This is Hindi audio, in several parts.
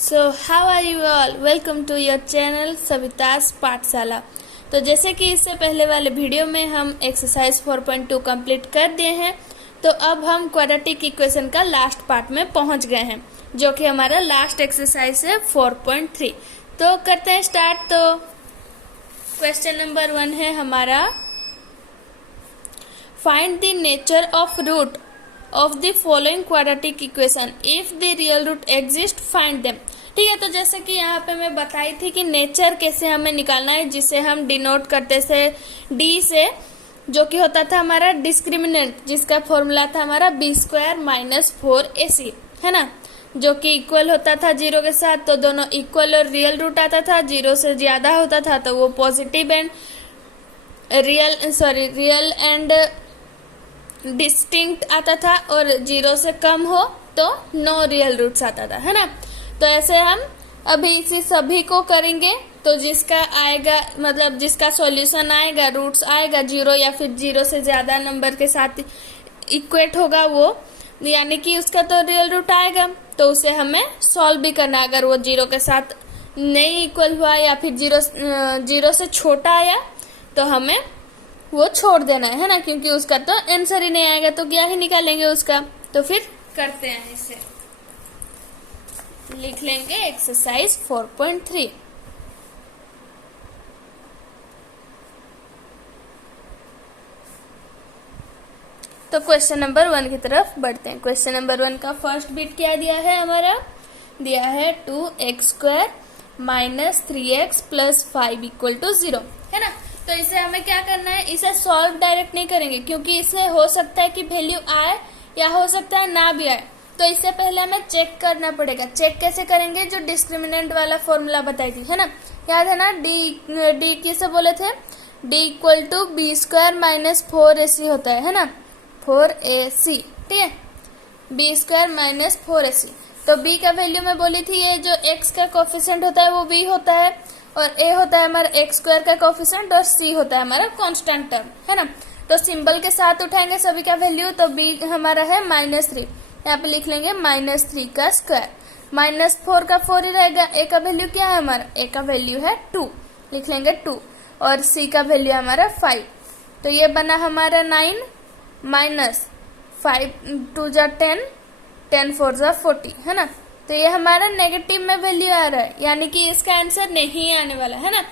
So how are you all, welcome to your channel Savita's Pathshala. तो जैसे कि इससे पहले वाले वीडियो में हम एक्सरसाइज 4.2 कंप्लीट कर दिए हैं, तो अब हम क्वाड्रेटिक इक्वेशन का लास्ट पार्ट में पहुंच गए हैं, जो कि हमारा लास्ट एक्सरसाइज है 4.3। तो करते हैं स्टार्ट। तो क्वेश्चन नंबर 1 है हमारा, find the nature of root of the following quadratic equation, if the real root exist find them. ठीक है, तो जैसे कि यहाँ पे मैं बताई थी कि नेचर कैसे हमें निकालना है, जिसे हम डिनोट करते थे डी से, जो कि होता था हमारा डिस्क्रिमिनेंट, जिसका फॉर्मूला था हमारा बी स्क्वायर माइनस 4ac, है ना, जो कि इक्वल होता था 0 के साथ। तो दोनों इक्वल और रियल रूट आता था, 0 से ज्यादा होता था तो वो positive and real and distinct आता था, और 0 से कम हो तो नो रियल रूट्स आता था, है ना। तो ऐसे हम अभी इसी सभी को करेंगे, तो जिसका आएगा मतलब जिसका सॉल्यूशन आएगा, रूट्स आएगा 0 या फिर 0 से ज्यादा नंबर के साथ इक्वेट होगा वो, यानी कि उसका तो रियल रूट आएगा, तो उसे हमें सॉल्व भी करना। अगर वो 0 के साथ नहीं इक्वल हुआ या फिर 0 से छोटा आया तो हमें वो छोड़ देना है ना, क्योंकि उसका तो आंसर ही नहीं आएगा, तो क्या ही निकालेंगे उसका। तो फिर करते हैं, इसे लिख लेंगे एक्सरसाइज 4.3। तो क्वेश्चन नंबर 1 की तरफ बढ़ते हैं। क्वेश्चन नंबर 1 का फर्स्ट बिट क्या दिया है हमारा, दिया है 2x² minus 3x plus 5 equal to 0, है ना। तो इसे हमें क्या करना है, इसे सॉल्व डायरेक्ट नहीं करेंगे, क्योंकि इसे हो सकता है कि वैल्यू आए या हो सकता है ना भी आए। तो इससे पहले हमें चेक करना पड़ेगा। चेक कैसे करेंगे, जो डिस्क्रिमिनेंट वाला फॉर्मूला बताई थी, है ना, याद है ना। डी किसे बोले थे, D equal to B square minus 4ac होता है ना, 4ac, ठीक है, बी स्क्वायर माइनस 4ac। तो b का वैल्यू मैं बोली थी, ये जो x का कोफिशिएंट होता है वो b होता है, और a होता है हमारा x स्क्वायर का कोफिशिएंट, और c होता है हमारा कांस्टेंट टर्म, है ना। तो सिंबल के साथ उठाएंगे सभी का वैल्यू, तो b हमारा है -3, यहाँ पे लिख लेंगे -3 का स्क्वायर, -4 का 4 ही रहेगा। a का वैल्यू क्या है हमारा, a का वैल्यू है 2, लिख लेंगे 2, और c का वैल्यू हमारा 5। तो ये बना हमारा 9 माइनस 5 2 जा 10, 10 4 जा 40, है ना। तो ये हमारा नेगेटिव में वैल्यू आ रहा है, यानी कि इसका आंसर नहीं आने वाला, है ना।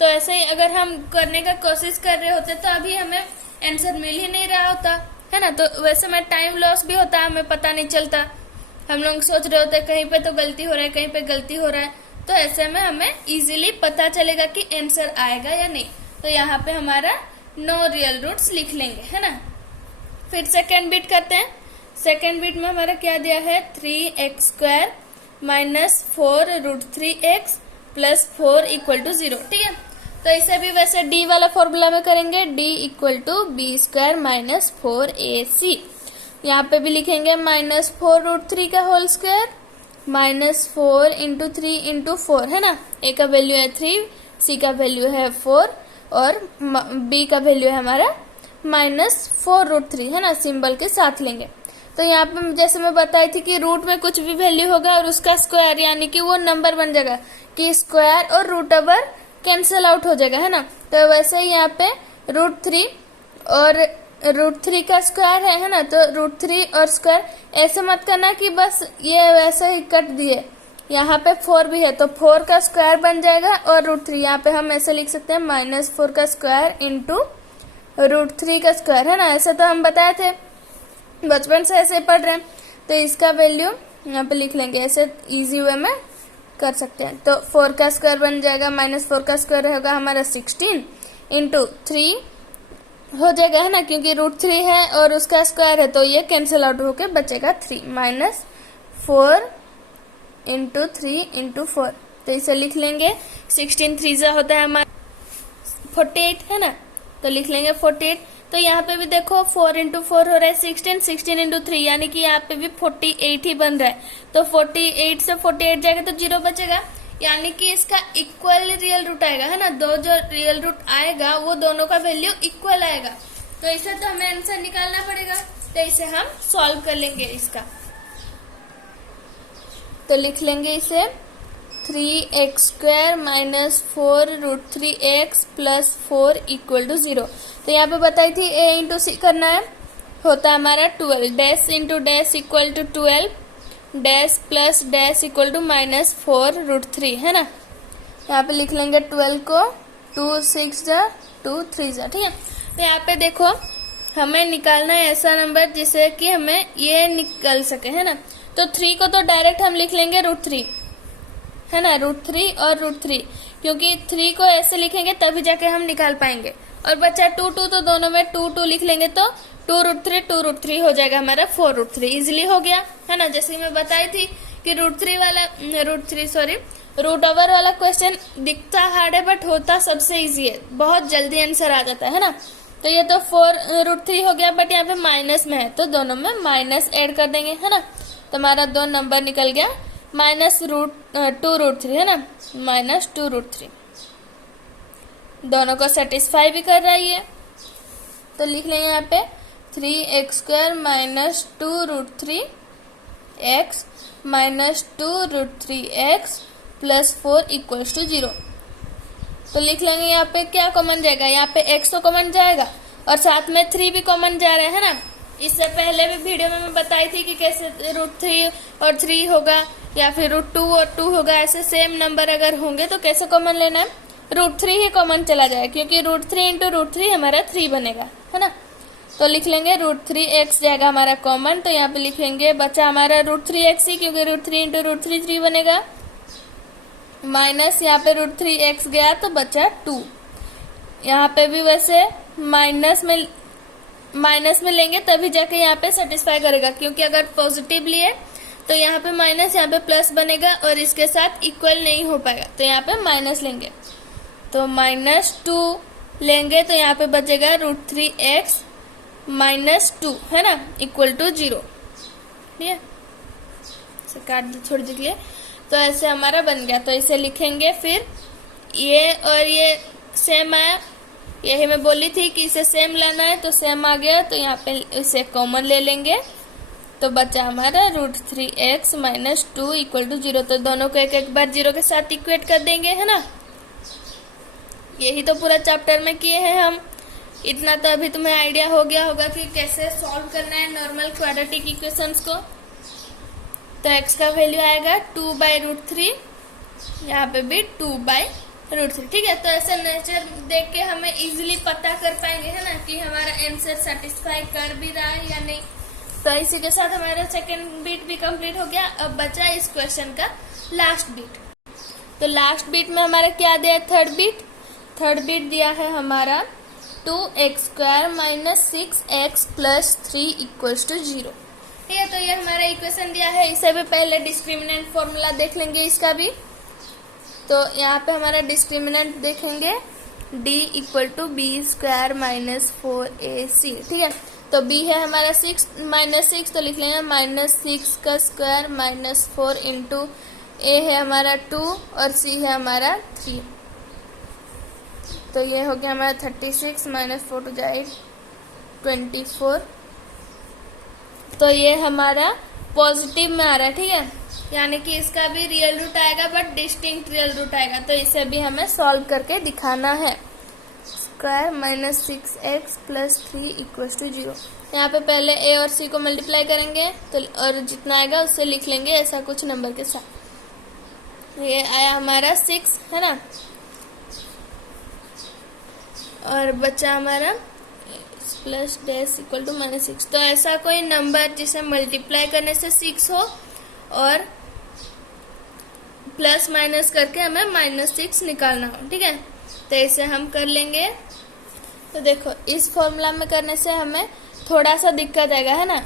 तो ऐसे ही अगर हम करने का कोशिश कर रहे होते तो अभी हमें आंसर मिल ही नहीं रहा होता, है ना। तो वैसे में टाइम लॉस भी होता है, हमें पता नहीं चलता, हम लोग सोच रहे होते कहीं पे तो गलती हो रहा है, कहीं पे गलती हो रहा है, तो ऐसे में हमें इजीली पता चलेगा कि आंसर आएगा या नहीं। तो यहाँ पे हमारा नो रियल रूट्स लिख लेंगे, है ना। फिर सेकेंड बिट करते हैं। सेकेंड बिट में हमारा क्या दिया है, 3x² minus 4√3x plus 4 equal to 0, ठीक है। तो इसे भी वैसे d वाला फॉर्मूला में करेंगे, d equal to B square minus 4ac। यहाँ पे भी लिखेंगे -4√3 का whole square minus 4 into 3 into 4, है ना। a का वैल्यू है 3, c का वैल्यू है 4, और b का वैल्यू है हमारा -4√3, है ना, सिंबल के साथ लेंगे। तो यहाँ पे जैसे मैं बताई थी कि रूट में कुछ भी वैल्यू होगा और उसका स्क्वायर, यानी कि वो नंबर बन जाएगा कि स्क्वायर और रूट ओवर कैंसिल आउट हो जाएगा, है ना। तो वैसे ही यहाँ पे √3 और √3 का स्क्वायर है ना, तो √3 और स्क्वायर ऐसे मत करना कि बस ये वैसे ही कट दिए, यहाँ पे 4 भी है तो 4 का स्क्वायर बन जाएगा, और √3 यहाँ पे हम ऐसे लिख सकते हैं -4 का स्क्वायर इंटू √3 का स्क्वायर, है ना। ऐसे तो हम बताए थे, बचपन से ऐसे पढ़ रहे हैं, तो इसका वैल्यू यहाँ पे लिख लेंगे, ऐसे इजी वे में कर सकते हैं। तो 4 का स्क्वायर बन जाएगा, -4 का स्क्वायर रहेगा हमारा 16 इंटू 3 हो जाएगा, है ना, क्योंकि √3 है और उसका स्क्वायर है, तो ये कैंसिल आउट होके बचेगा 3 -4 इंटू 3 इंटू 4। तो इसे लिख लेंगे 16 3 होता है हमारा 48, है ना, तो लिख लेंगे 48। तो यहाँ पे भी देखो 4 इंटू 4 हो रहा है 16, 16 इंटू 3, यानी कि यहाँ पे भी 48 ही बन रहा है। तो 48 से 48 जाएगा तो 0 बचेगा, यानी कि इसका इक्वल रियल रूट आएगा, है ना। दो जो रियल रूट आएगा वो दोनों का वैल्यू इक्वल आएगा, तो इसे तो हमें आंसर निकालना पड़ेगा। तो इसे हम सॉल्व कर लेंगे इसका। तो लिख लेंगे इसे 3x² minus 4√3x plus 4 equal to 0। तो यहाँ पे बताई थी a इंटू सी करना है, होता है हमारा 12, dash into dash equal to 12, dash plus dash equal to minus 4√3 है ना। यहाँ पे लिख लेंगे 12 को 2 6 जा 2 3 जा, ठीक है। तो यहाँ पे देखो हमें निकालना है ऐसा नंबर जिससे कि हमें ये निकल सके, है ना। तो 3 को तो डायरेक्ट हम लिख लेंगे √3, है ना, √3 और √3, क्योंकि 3 को ऐसे लिखेंगे तभी जाके हम निकाल पाएंगे। और बच्चा 2 2 तो दोनों में 2 2 लिख लेंगे तो 2√3 हो जाएगा हमारा 4√3, इजिली हो गया, है ना। जैसे मैं बताई थी कि रूट ओवर वाला क्वेश्चन दिखता हार्ड है बट होता सबसे इजी है, बहुत जल्दी आंसर आ जाता है ना। तो ये तो 4√3 हो गया, बट यहाँ पे माइनस में है तो दोनों में माइनस ऐड कर देंगे, है ना। तो हमारा 2 नंबर निकल गया -2√3, है ना, -2√3 दोनों को सेटिस्फाई भी कर रही है। तो लिख लेंगे यहाँ पे 3x² minus 2√3x minus 2√3x plus 4 equals to 0। तो लिख लेंगे यहाँ पे क्या कॉमन जाएगा, यहाँ पे x तो कॉमन जाएगा और साथ में 3 भी कॉमन जा रहा है ना। इससे पहले भी वीडियो में मैं बताई थी कि कैसे √3 और 3 होगा या फिर √2 और 2 होगा, ऐसे सेम नंबर अगर होंगे तो कैसे कॉमन लेना है, √3 ही कॉमन चला जाए, क्योंकि √3 इंटू √3 हमारा 3 बनेगा, है ना। तो लिख लेंगे √3x जाएगा हमारा कॉमन, तो यहाँ पे लिखेंगे बचा हमारा √3x ही, क्योंकि √3 इंटू √3 3 बनेगा, माइनस यहाँ पे √3x गया तो बचा 2। यहाँ पे भी वैसे माइनस में लेंगे तभी जाके यहाँ पे सेटिस्फाई करेगा, क्योंकि अगर पॉजिटिव लिए तो यहाँ पे माइनस, यहाँ पे प्लस बनेगा और इसके साथ इक्वल नहीं हो पाएगा, तो यहाँ पे माइनस लेंगे। तो -2 लेंगे तो यहाँ पे बचेगा √3x माइनस 2, है ना, इक्वल टू 0, ठीक है। इसे काट छोड़ दीजिए। तो ऐसे हमारा बन गया, तो इसे लिखेंगे फिर ये और ये सेम आया, यही मैं बोली थी कि इसे सेम लाना है, तो सेम आ गया, तो यहाँ पे इसे कॉमन ले लेंगे तो बचा हमारा √3x माइनस 2 इक्वल टू 0। तो दोनों को एक एक बार 0 के साथ इक्वेट कर देंगे, है ना। यही तो पूरा चैप्टर में किए हैं हम। इतना तो अभी तुम्हें आइडिया हो गया होगा कि कैसे सॉल्व करना है नॉर्मल क्वाड्रेटिक इक्वेशंस को। तो x का वैल्यू आएगा 2/√3, यहाँ पे भी 2/√3, ठीक है। तो ऐसे नेचर देख के हमें इजीली पता कर पाएंगे, है ना, कि हमारा आंसर सेटिस्फाई कर भी रहा है या नहीं। तो इसी के साथ हमारा सेकंड बीट भी कंप्लीट हो गया। अब बचा इस क्वेश्चन का लास्ट बीट। तो लास्ट बीट में हमारा क्या दिया, थर्ड बीट दिया है हमारा 2x² minus 6x plus 3 equals to 0, ठीक है। तो ये हमारा इक्वेशन दिया है, इसे भी पहले डिस्क्रिमिनेंट फॉर्मूला देख लेंगे इसका भी। तो यहाँ पे हमारा डिस्क्रिमिनेंट देखेंगे d equal to b² minus 4ac, ठीक है। तो b है हमारा 6 -6, तो लिख लेंगे -6 का स्क्वायर माइनस 4 इंटू a है हमारा 2 और c है हमारा 3। तो ये हो गया हमारा 36 माइनस 4 टू जाए 24। तो ये हमारा पॉजिटिव में आ रहा है, ठीक है, यानी कि इसका भी रियल रूट आएगा बट डिस्टिंक्ट रियल रूट आएगा। तो इसे भी हमें सॉल्व करके दिखाना है। Square minus 6x plus 3 equals to 0। यहाँ पे पहले a और c को मल्टीप्लाई करेंगे तो और जितना आएगा उससे लिख लेंगे ऐसा कुछ नंबर के साथ। ये आया हमारा 6, है ना, और बचा हमारा प्लस डैश इक्वल टू -6। तो ऐसा कोई नंबर जिसे मल्टीप्लाई करने से 6 हो और प्लस माइनस करके हमें -6 निकालना हो, ठीक है। तो इसे हम कर लेंगे। तो देखो इस फॉर्मूला में करने से हमें थोड़ा सा दिक्कत आएगा, है ना।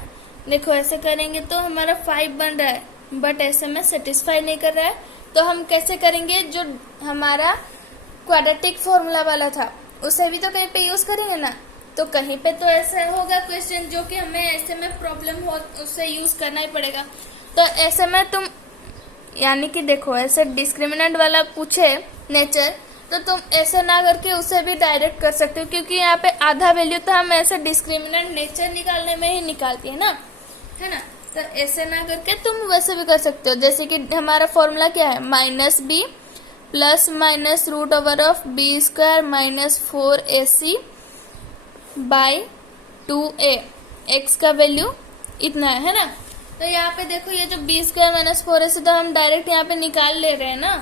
देखो ऐसे करेंगे तो हमारा 5 बन रहा है बट ऐसे में सेटिस्फाई नहीं कर रहा है। तो हम कैसे करेंगे, जो हमारा क्वाड्रेटिक फॉर्मूला वाला था उसे भी तो कहीं पे यूज करेंगे ना। तो कहीं पे तो ऐसा होगा क्वेश्चन जो कि हमें ऐसे में प्रॉब्लम हो, उससे यूज करना ही पड़ेगा। तो ऐसे में तुम यानी कि देखो ऐसे डिस्क्रिमिनेंट वाला पूछे नेचर, तो तुम ऐसे ना करके उसे भी डायरेक्ट कर सकते हो, क्योंकि यहाँ पे आधा वैल्यू तो हम ऐसे डिस्क्रिमिनेंट नेचर निकालने में ही निकालते हैं ना, है ना। तो ऐसे ना करके तुम वैसे भी कर सकते हो, जैसे कि हमारा फॉर्मूला क्या है, -b plus minus root over of b² minus 4ac by 2a। x का वैल्यू इतना है ना। तो यहाँ पे देखो ये जो b² माइनस 4ac तो हम डायरेक्ट यहाँ पे निकाल ले रहे हैं ना,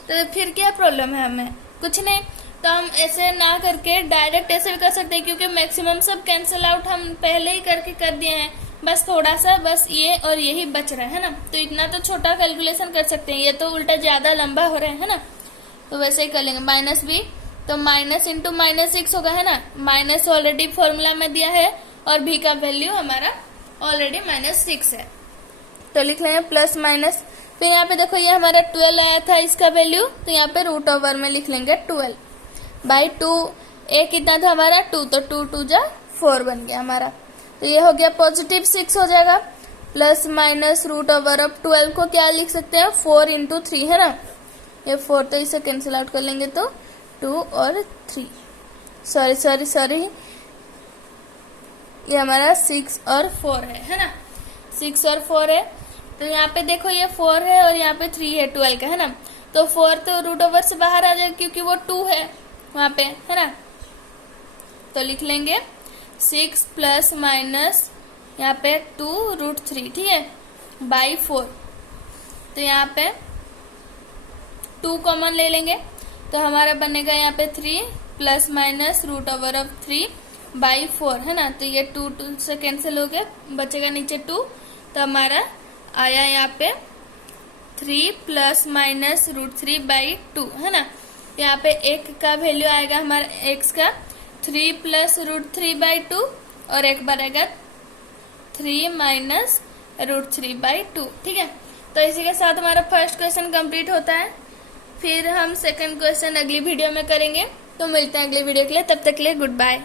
तो फिर क्या प्रॉब्लम है, हमें कुछ नहीं। तो हम ऐसे ना करके डायरेक्ट ऐसे भी कर सकते हैं, क्योंकि मैक्सिमम सब कैंसिल आउट हम पहले ही करके कर दिए हैं, बस थोड़ा सा बस ये और यही बच रहा है ना। तो इतना तो छोटा कैलकुलेशन कर सकते हैं, ये तो उल्टा ज्यादा लंबा हो रहा है ना। तो वैसे ही कर लेंगे, -b तो माइनस इंटू -6 होगा है ना। माइनस ऑलरेडी फॉर्मूला में दिया है और b का वैल्यू हमारा ऑलरेडी -6 है, तो लिख लेंगे प्लस माइनस। फिर यहाँ पे देखो ये हमारा 12 आया था इसका वैल्यू, तो यहाँ पे रूट ओवर में लिख लेंगे 12 बाई 2। a कितना था हमारा 2, तो 2 2 जा 4 बन गया हमारा। तो ये हो गया पॉजिटिव 6 हो जाएगा, plus minus root over of 12 को क्या लिख सकते हैं 4 इंटू 3 है ना। ये 4 तो इसे कैंसिल आउट कर लेंगे, तो 2 और 3 सॉरी ये हमारा 6 और 4 है ना। 6 और 4 है, तो यहाँ पे देखो ये 4 है और यहाँ पे 3 है 12 का है ना। तो 4 तो रूट ओवर से बाहर आ जाएगा क्योंकि वो 2 है वहां पे है ना। तो लिख लेंगे 6 प्लस माइनस यहाँ पे 2√3 ठीक है बाई 4। तो यहाँ पे 2 कॉमन ले लेंगे, तो हमारा बनेगा यहाँ पे 3 plus minus root over of 3 by 4 है ना। तो ये 2 2 से कैंसिल हो गया, बचेगा नीचे 2। तो हमारा आया यहाँ पे 3 प्लस माइनस √3 बाई 2 है ना। यहाँ पे एक का वैल्यू आएगा हमारा x का 3 प्लस √3 बाई 2 और एक बार आएगा 3 माइनस √3 बाई 2 ठीक है। तो इसी के साथ हमारा फर्स्ट क्वेश्चन कंप्लीट होता है। फिर हम सेकंड क्वेश्चन अगली वीडियो में करेंगे। तो मिलते हैं अगली वीडियो के लिए, तब तक के लिए गुड बाय।